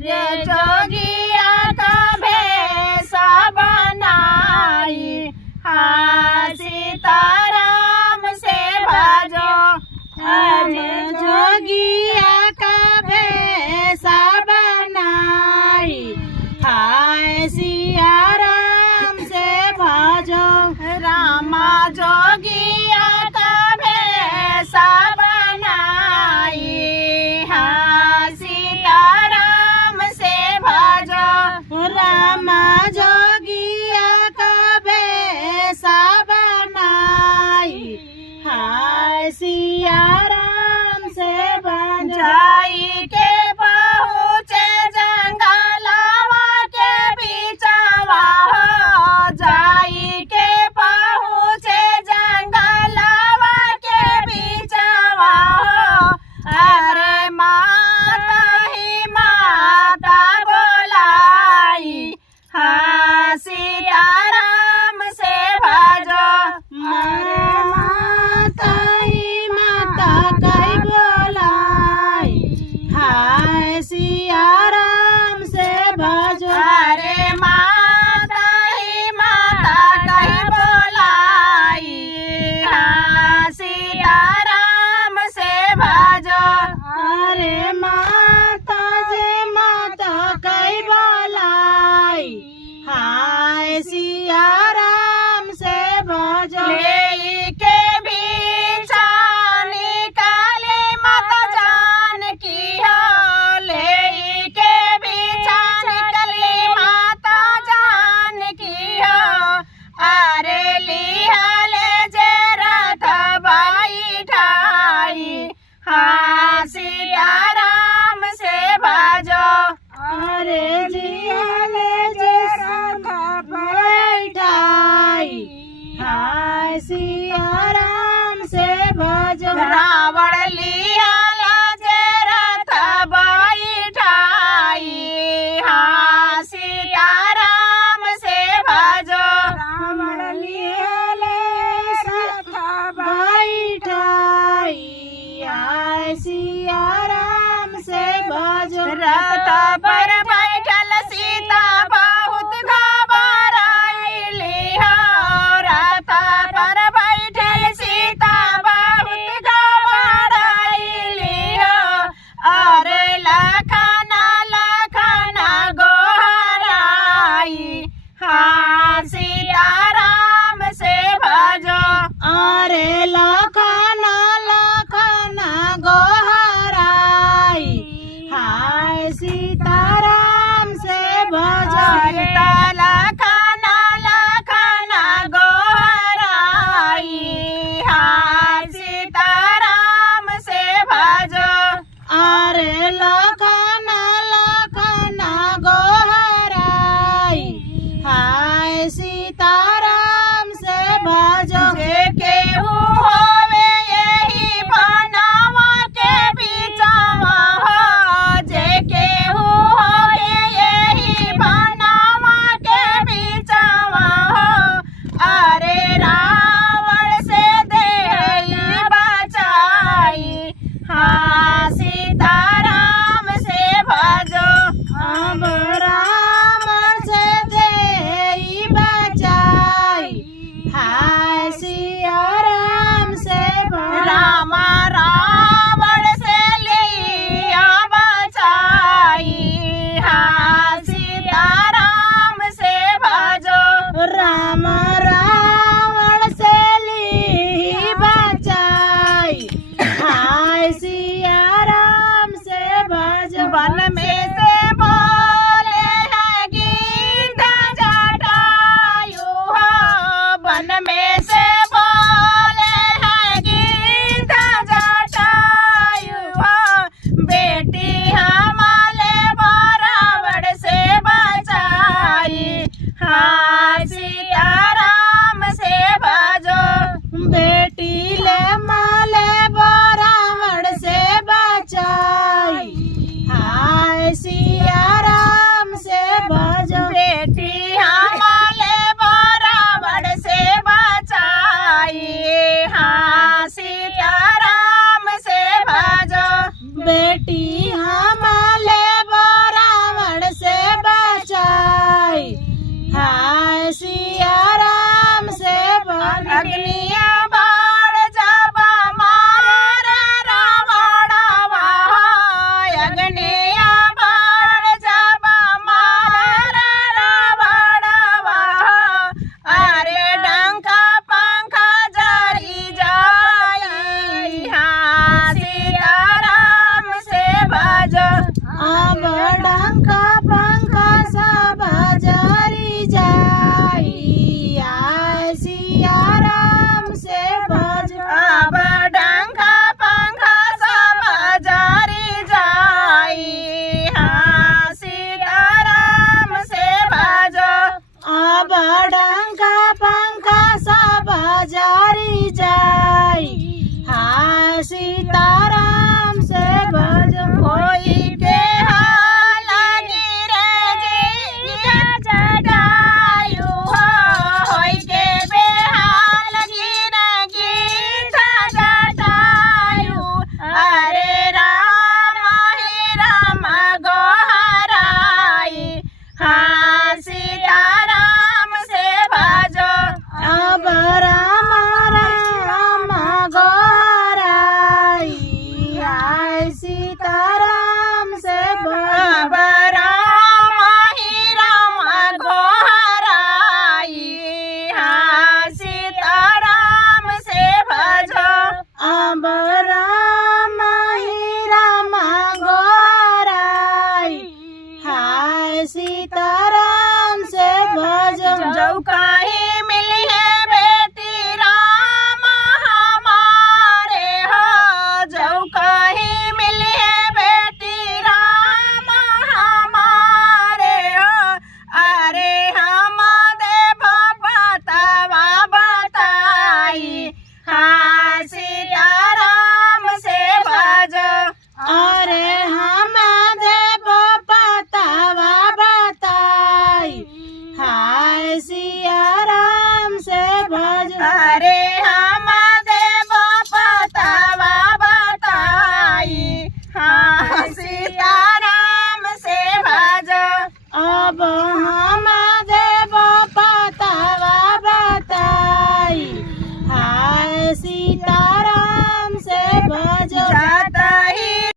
रे जोगिया का भेसा बनाई, हाँ सीताराम से भजो। अरे जोगिया का भेसा बनाई, हाय सिया राम से भजो। रामा जोगिया का भेसा बनाई, हाँ सीताराम से भजो। रामा जोगिया का भेसा बनाई, हाय सिया राम से भजो। जाई के पहुँचे जंगलवा के बीचवा हो, जाई के पहुँचे जंगलवा के बीचवा हो। अरे माता ही माता बोलाई, हाँ सीताराम से भजो। अरे माता ही माता कई बोलाई, हाय सिया राम से भजो। अरे माता ही माता कही बोलाई, हाँ सीताराम से भजो। अरे माता जे माता कई बोलाई, हाय सिया राम से भजो। ले के बीचा निकाले माता जानकी हो, ले के बीचा निकली माता जानकी हो। अरे लिहाले जे रथ बैठाई, हाँ सीताराम से भजो। अरे जियाले जे रथ बैठाई, हाय सिया राम से भजो। रावण लिहाला जे रथ बैठाई, हाँ सीताराम से भजो। रावण लिहाले रथ बैठाई, हाय सिया राम से भजो। रथ पर बैठल सीता बहुत घबराइली हो, रथ पर बैठल सीता बहुत घबराइली हो। अरे लखना लखना गोहराई, हाँ सीताराम से भजो। अरे लखना लखना गोहराई, हाय सीताराम से भजो। सीता लखना लखना गोहराई, हाँ सीताराम से भजो। अरे लखना लखना गोहराई, हाय सीताराम से भजो। जे केहू होवे यही बनावा के बीचवा हो, जे केहू सीता